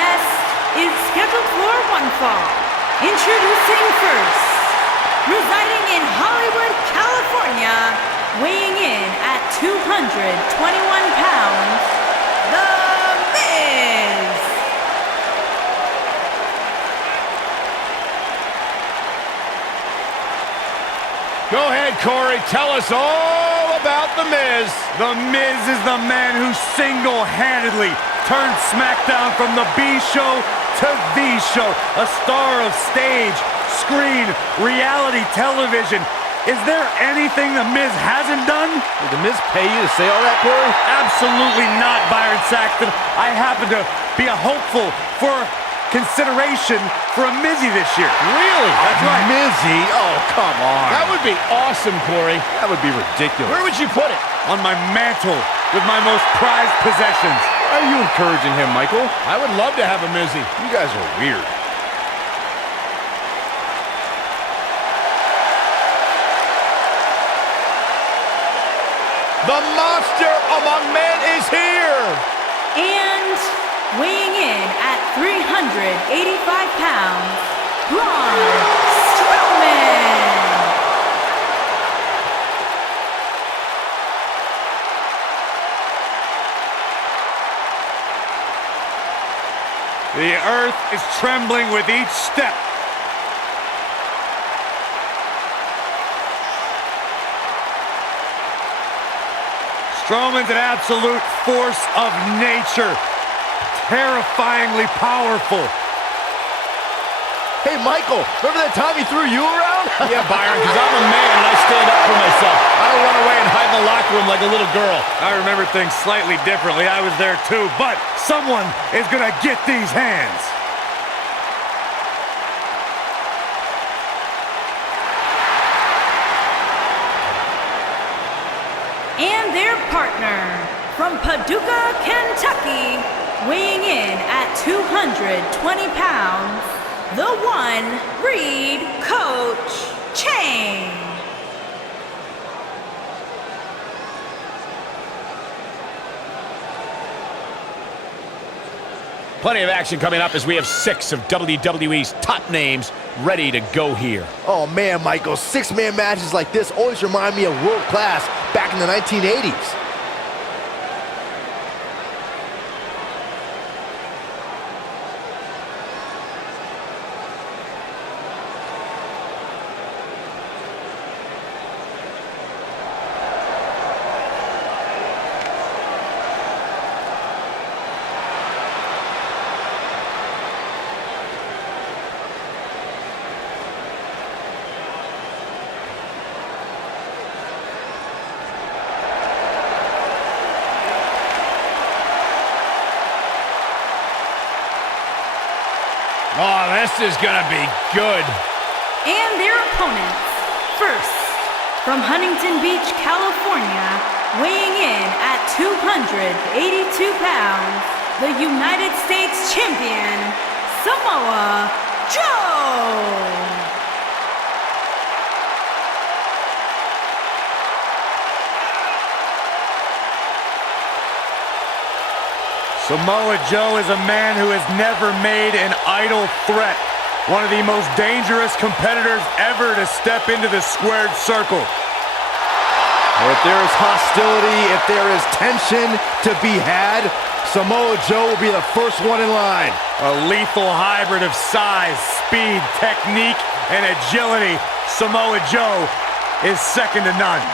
contest is scheduled for one fall. Introducing first, residing in Hollywood, California, weighing in at 221 pounds, The Miz. Go ahead, Corey. Tell us all about The Miz. The Miz is the man who single-handedly turned SmackDown from the B show to the show. A star of stage, screen, reality television. Is there anything The Miz hasn't done? Did The Miz pay you to say all that, Corey? Absolutely not, Byron Saxton. I happen to be a hopeful for consideration for a Mizzy this year. Really? That's right. Mizzy? Oh, come on. That would be awesome, Corey. That would be ridiculous. Where would you put it? On my mantle with my most prized possessions. Are you encouraging him, Michael? I would love to have a Mizzy. You guys are weird. The monster among men is here! And weighing in at 385 pounds, Braun Strowman. The earth is trembling with each step. Strowman's an absolute force of nature. Terrifyingly powerful. Hey, Michael, remember that time he threw you around? Yeah, Byron, because I'm a man and I stand up for myself. I don't run away and hide in the locker room like a little girl. I remember things slightly differently. I was there too, but someone is gonna get these hands. And their partner, from Paducah, Kentucky, weighing in at 220 pounds, the one, Reed Coach Chain. Plenty of action coming up as we have 6 of WWE's top names ready to go here. Oh man, Michael, 6-man matches like this always remind me of world class back in the 1980s. Oh, this is gonna be good. And their opponents, first, from Huntington Beach, California, weighing in at 282 pounds, the United States Champion, Samoa Joe. Samoa Joe is a man who has never made an idle threat. One of the most dangerous competitors ever to step into the squared circle. If there is hostility, if there is tension to be had, Samoa Joe will be the first one in line. A lethal hybrid of size, speed, technique, and agility. Samoa Joe is second to none.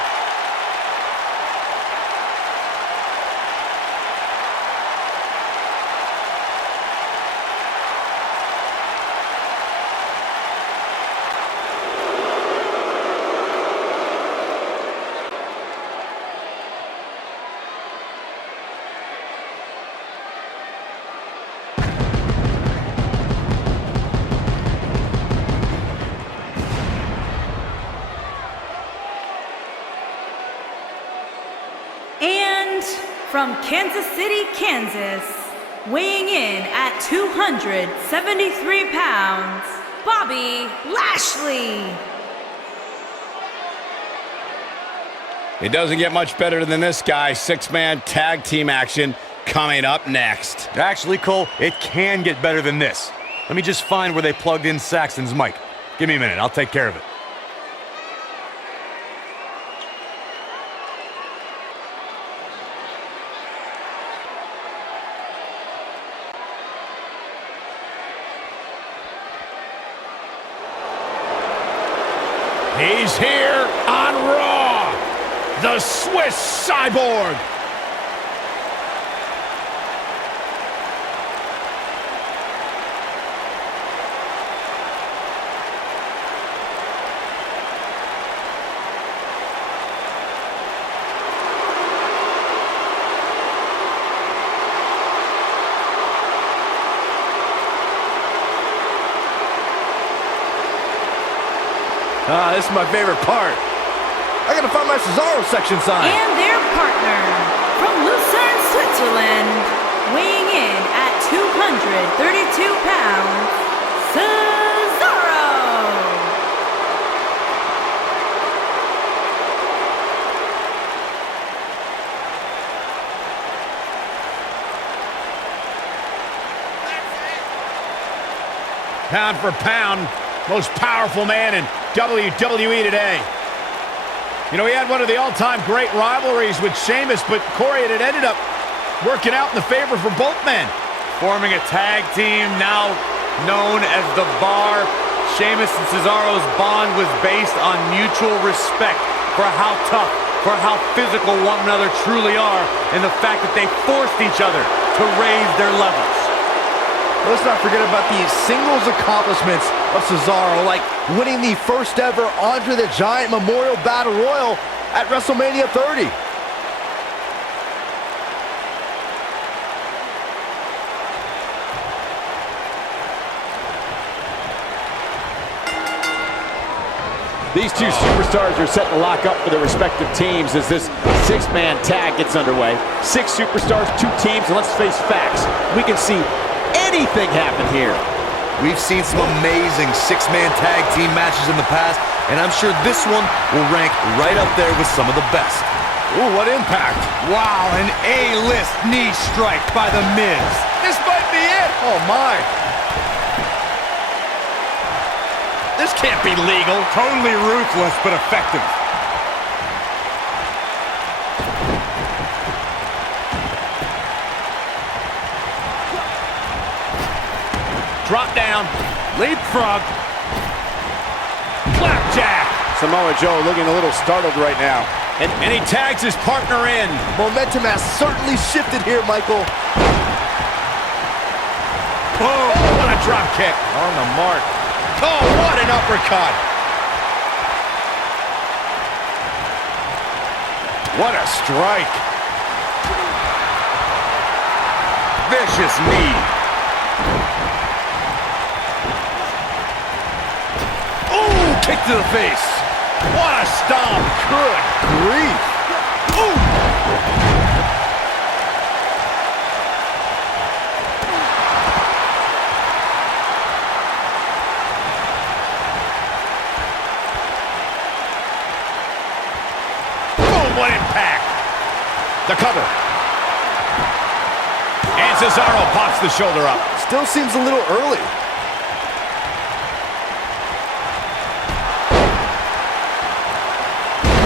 And from Kansas City, Kansas, weighing in at 273 pounds, Bobby Lashley. It doesn't get much better than this guy. 6-man tag team action. coming up next. Actually, Cole, it can get better than this. Let me just find where they plugged in Saxton's mic. Give me a minute, I'll take care of it. He's here on Raw, the Swiss Cyborg. This is my favorite part. I gotta find my Cesaro section sign. And their partner from Lucerne, Switzerland, weighing in at 232 pounds, Cesaro. Pound for pound, most powerful man in WWE today. You know, he had one of the all-time great rivalries with Sheamus, but Corey, it had ended up working out in the favor for both men. Forming a tag team now known as The Bar. Sheamus and Cesaro's bond was based on mutual respect for how tough, for how physical one another truly are, and the fact that they forced each other to raise their levels. Let's not forget about the singles accomplishments of Cesaro, like winning the first ever Andre the Giant Memorial Battle Royal at WrestleMania 30. These two superstars are set to lock up for their respective teams as this six-man tag gets underway. 6 superstars, 2 teams, and let's face facts. We can see anything happen here. We've seen some amazing 6-man tag team matches in the past, and I'm sure this one will rank right up there with some of the best. Ooh, what impact. Wow, an A-list knee strike by The Miz. This might be it. Oh, my. This can't be legal. Totally ruthless, but effective. Drop down. Leapfrog. Flapjack. Samoa Joe looking a little startled right now. And he tags his partner in. Momentum has certainly shifted here, Michael. Oh, what a drop kick. On the mark. Oh, what an uppercut. What a strike. Vicious knee. Ooh, kick to the face. What a stomp. Good grief. What impact! The cover. And Cesaro pops the shoulder up. Still seems a little early.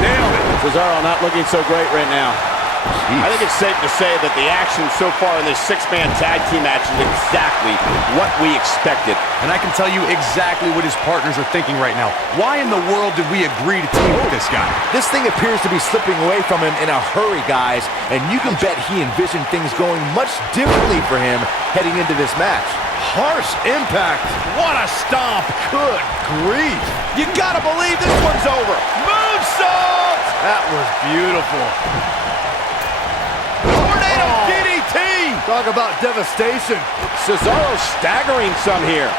Nailed it. Cesaro not looking so great right now. I think it's safe to say that the action so far in this 6-man tag team match is exactly what we expected. And I can tell you exactly what his partners are thinking right now. Why in the world did we agree to team with this guy? This thing appears to be slipping away from him in a hurry, guys, and you can bet he envisioned things going much differently for him heading into this match. Harsh impact. What a stomp. Good grief. You gotta believe this one's over. Moonsault! That was beautiful. Tornado DDT! Talk about devastation. Cesaro staggering some here.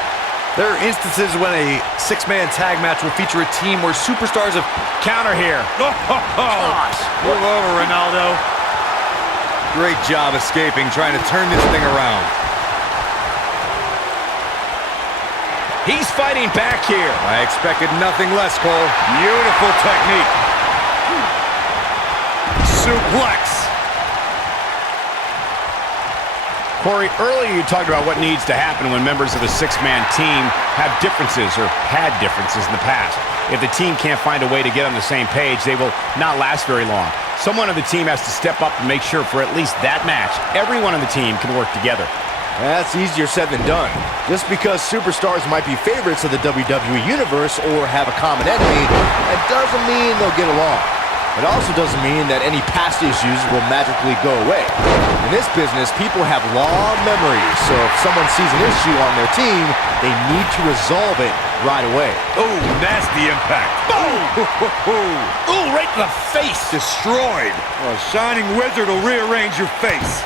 There are instances when a 6-man tag match will feature a team where superstars have... Counter here. Gosh. Move over, Ronaldo. Great job escaping, trying to turn this thing around. He's fighting back here. I expected nothing less, Cole. Beautiful technique. Suplex. Corey, earlier you talked about what needs to happen when members of a six-man team have differences or had differences in the past. If the team can't find a way to get on the same page, they will not last very long. Someone on the team has to step up and make sure for at least that match, everyone on the team can work together. That's easier said than done. Just because superstars might be favorites of the WWE Universe or have a common enemy, that doesn't mean they'll get along. It also doesn't mean that any past issues will magically go away. In this business, people have long memories, so if someone sees an issue on their team, they need to resolve it right away. Oh, nasty impact. Boom! Ooh, right in the face. Destroyed. A shining wizard will rearrange your face.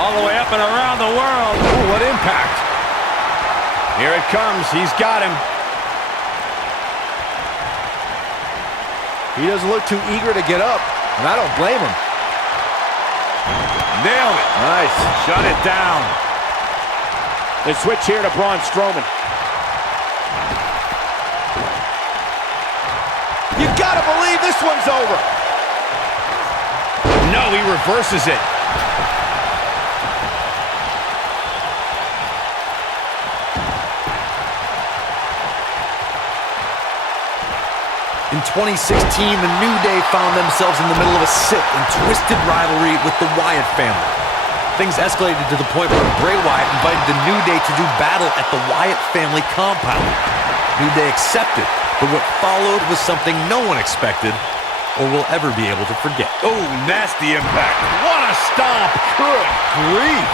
All the way up and around the world. Ooh, what impact. Here it comes. He's got him. He doesn't look too eager to get up, and I don't blame him. Nailed it. Nice. Shut it down. They switch here to Braun Strowman. You gotta believe this one's over. No, he reverses it. In 2016, the New Day found themselves in the middle of a sick and twisted rivalry with the Wyatt family. Things escalated to the point where Bray Wyatt invited the New Day to do battle at the Wyatt family compound. New Day accepted, but what followed was something no one expected or will ever be able to forget. Oh, nasty impact. What a stomp. Good grief.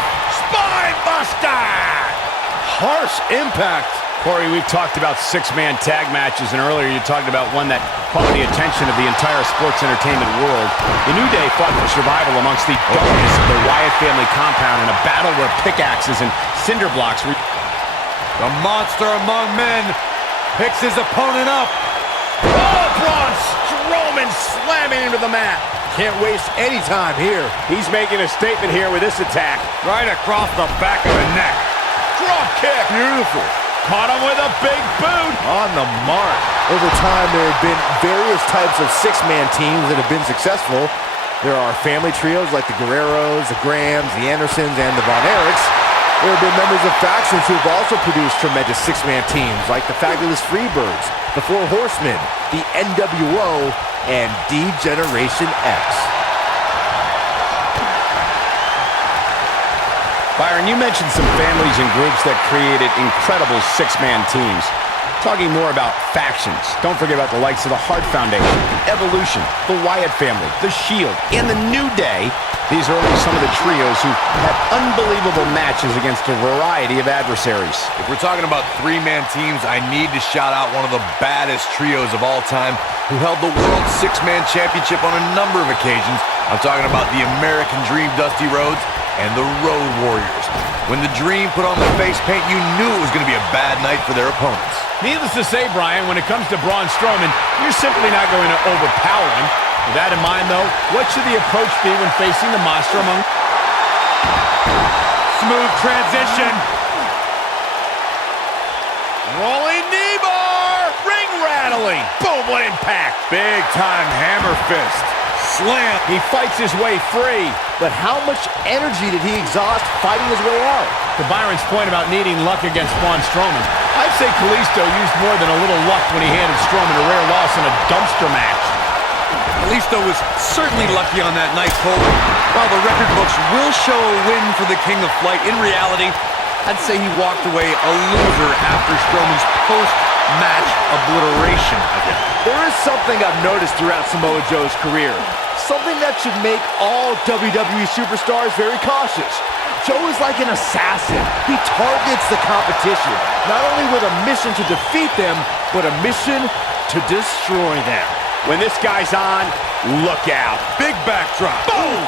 Spine buster. Harsh impact. Corey, we've talked about six-man tag matches, and earlier you talked about one that caught the attention of the entire sports entertainment world. The New Day fought for survival amongst the darkness of the Wyatt family compound in a battle where pickaxes and cinder blocks were... The monster among men picks his opponent up. Oh, Braun Strowman slamming into the mat. Can't waste any time here. He's making a statement here with this attack. Right across the back of the neck. Drop kick. Beautiful. Caught him with a big boot. On the mark. Over time, there have been various types of six-man teams that have been successful. There are family trios like the Guerreros, the Grahams, the Andersons, and the Von Erichs. There have been members of factions who have also produced tremendous six-man teams like the Fabulous Freebirds, the Four Horsemen, the NWO, and D-Generation X. Byron, you mentioned some families and groups that created incredible six-man teams. Talking more about factions, don't forget about the likes of the Hart Foundation, Evolution, the Wyatt family, the Shield, and the New Day. These are only some of the trios who had unbelievable matches against a variety of adversaries. If we're talking about three-man teams, I need to shout out one of the baddest trios of all time who held the World Six-Man Championship on a number of occasions. I'm talking about the American Dream, Dusty Rhodes, and the Road Warriors. When the Dream put on the face paint, you knew it was going to be a bad night for their opponents. Needless to say, Brian, when it comes to Braun Strowman, you're simply not going to overpower him. With that in mind, though, what should the approach be when facing the monster among... Smooth transition. Rolling knee bar! Ring rattling! Boom, what impact! Big time hammer fist. Slam. He fights his way free. But how much energy did he exhaust fighting his way out? To Byron's point about needing luck against Braun Strowman, I'd say Kalisto used more than a little luck when he handed Strowman a rare loss in a dumpster match. Kalisto was certainly lucky on that night, Cole. While the record books will show a win for the King of Flight, in reality, I'd say he walked away a loser after Strowman's post-match obliteration of him. There is something I've noticed throughout Samoa Joe's career. Something that should make all WWE superstars very cautious. Joe is like an assassin. He targets the competition, not only with a mission to defeat them, but a mission to destroy them. When this guy's on, look out. Big backdrop. Boom!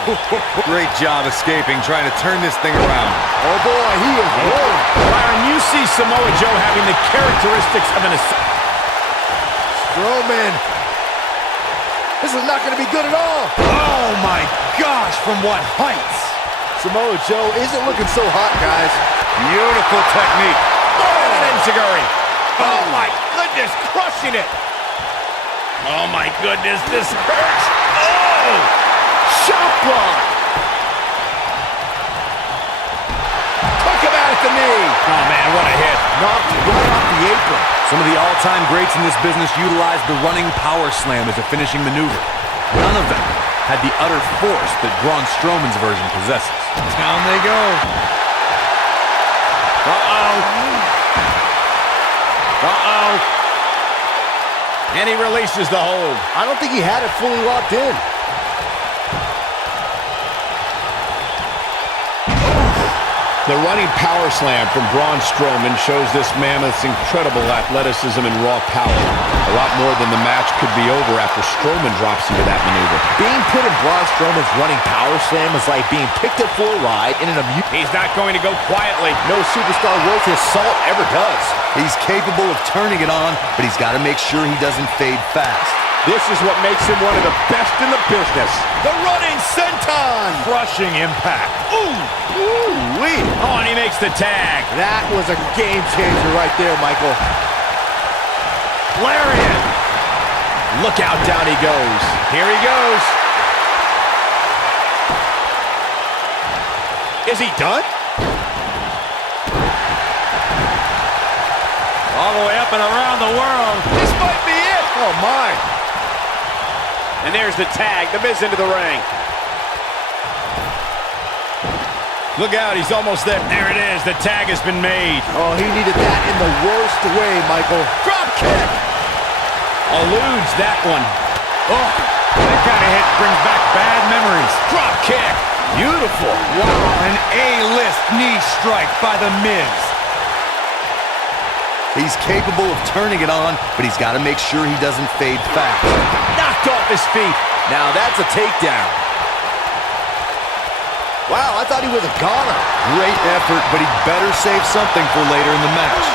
Great job escaping, trying to turn this thing around. Oh boy, he is rolling. Byron, you see Samoa Joe having the characteristics of an assassin. Strowman. This is not going to be good at all. Oh my gosh, from what heights? Samoa Joe isn't looking so hot, guys. Beautiful technique. Oh, and Enziguri. Oh my goodness, crushing it. Oh, my goodness, this hurts. Oh! Shot block. Took him out at the knee. Oh, man, what a hit. Knocked right off the apron. Some of the all-time greats in this business utilized the running power slam as a finishing maneuver. None of them had the utter force that Braun Strowman's version possesses. Down they go. Uh-oh. Uh-oh. And he releases the hold. I don't think he had it fully locked in. The running power slam from Braun Strowman shows this mammoth's incredible athleticism and raw power. A lot more than the match could be over after Strowman drops into that maneuver. Being put in Braun Strowman's running power slam is like being picked up for a ride in an He's not going to go quietly. No superstar worth his salt ever does. He's capable of turning it on, but he's got to make sure he doesn't fade fast. This is what makes him one of the best in the business. The running senton. Crushing impact. Ooh-wee. Oh, and he makes the tag. That was a game changer right there, Michael. Lariat. Look out, down he goes. Here he goes. Is he done? All the way up and around the world. This might be it. Oh, my. And there's the tag, the Miz into the ring. Look out, he's almost there. There it is, the tag has been made. Oh, he needed that in the worst way, Michael. Drop kick. Eludes that one. Oh, that kind of hit brings back bad memories. Drop kick. Beautiful. Wow, an A-list knee strike by The Miz. He's capable of turning it on, but he's got to make sure he doesn't fade fast. Knocked off his feet. Now that's a takedown. Wow, I thought he was a goner. Great effort, but he'd better save something for later in the match.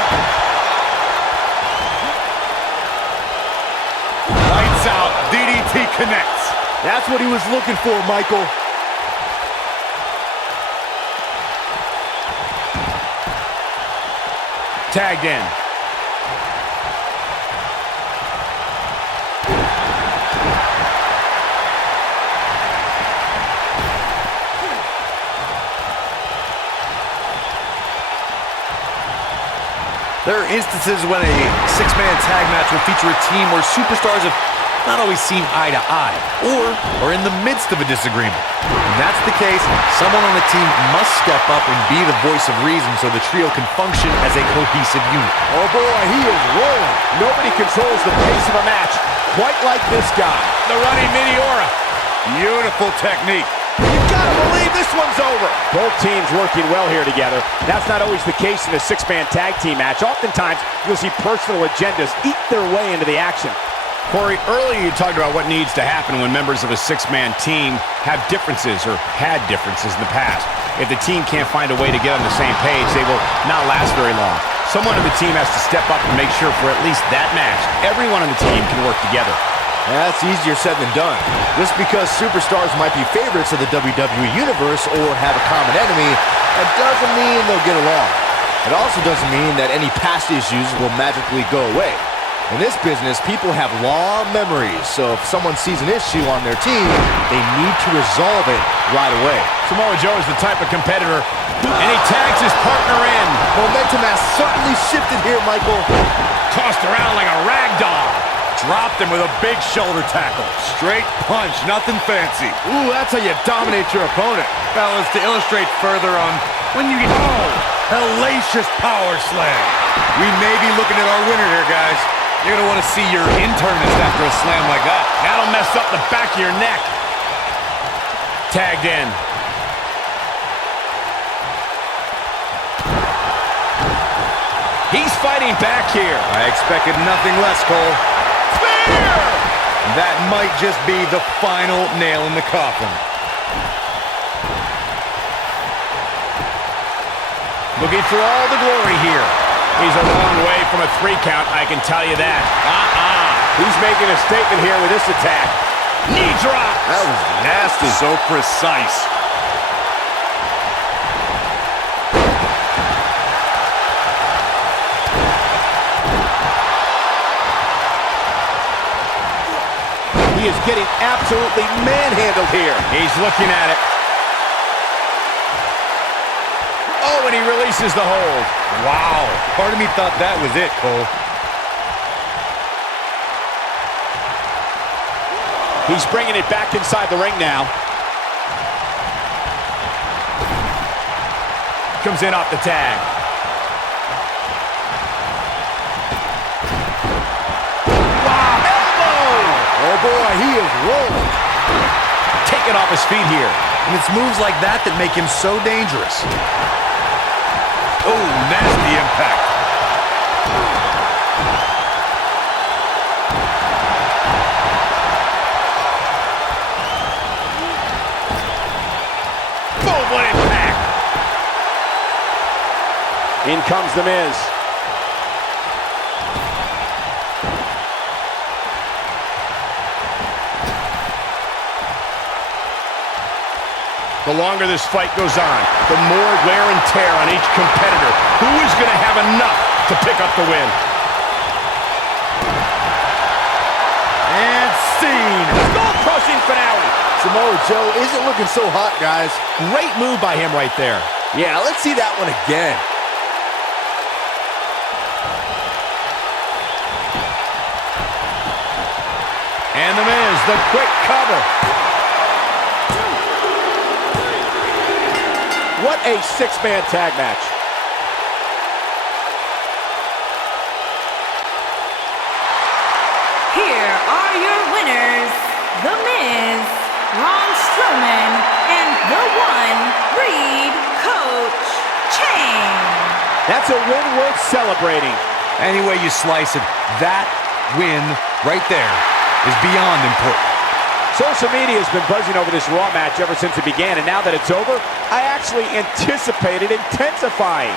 Lights out, DDT connects. That's what he was looking for, Michael. Tagged in. There are instances when a six-man tag match will feature a team where superstars have not always seen eye to eye, or are in the midst of a disagreement. When that's the case, someone on the team must step up and be the voice of reason so the trio can function as a cohesive unit. Oh boy, he is rolling. Nobody controls the pace of a match quite like this guy. The running Meteora. Beautiful technique. You've got to believe this one's over. Both teams working well here together. That's not always the case in a six-man tag team match. Oftentimes, you'll see personal agendas eat their way into the action. Corey, earlier you talked about what needs to happen when members of a six-man team have differences or had differences in the past. If the team can't find a way to get on the same page, they will not last very long. Someone on the team has to step up and make sure for at least that match, everyone on the team can work together. That's easier said than done. Just because superstars might be favorites of the WWE Universe or have a common enemy, that doesn't mean they'll get along. It also doesn't mean that any past issues will magically go away. In this business, people have long memories, so if someone sees an issue on their team, they need to resolve it right away. Samoa Joe is the type of competitor, and he tags his partner in. Momentum has certainly shifted here, Michael. Tossed around like a rag doll. Dropped him with a big shoulder tackle. Straight punch, nothing fancy. Ooh, that's how you dominate your opponent. Fellas, to illustrate further on when you get... Oh, hellacious power slam. We may be looking at our winner here, guys. You're going to want to see your internist after a slam like that. That'll mess up the back of your neck. Tagged in. He's fighting back here. I expected nothing less, Cole. Spear! That might just be the final nail in the coffin. Looking for all the glory here. He's a long way from a 3 count, I can tell you that. He's making a statement here with this attack. Knee drop. That was nasty. So precise. getting absolutely manhandled here. He's looking at it. Oh, and he releases the hold. Wow. Part of me thought that was it, Cole. He's bringing it back inside the ring now. Comes in off the tag. Wow, elbow! Oh boy, he is rolling. Taken off his feet here. And it's moves like that that make him so dangerous. Oh, nasty impact. Boom, what impact! In comes The Miz. The longer this fight goes on, the more wear and tear on each competitor. Who is going to have enough to pick up the win? And scene. Skull-crushing finale. Samoa Joe isn't looking so hot, guys. Great move by him right there. Yeah, let's see that one again. And The Miz, the quick cover. What a six-man tag match. Here are your winners, The Miz, Braun Strowman, and the one, Reed Coach Chain. That's a win worth celebrating. Any way you slice it, that win right there is beyond important. Social media has been buzzing over this Raw match ever since it began, and now that it's over, I actually anticipate it intensifying.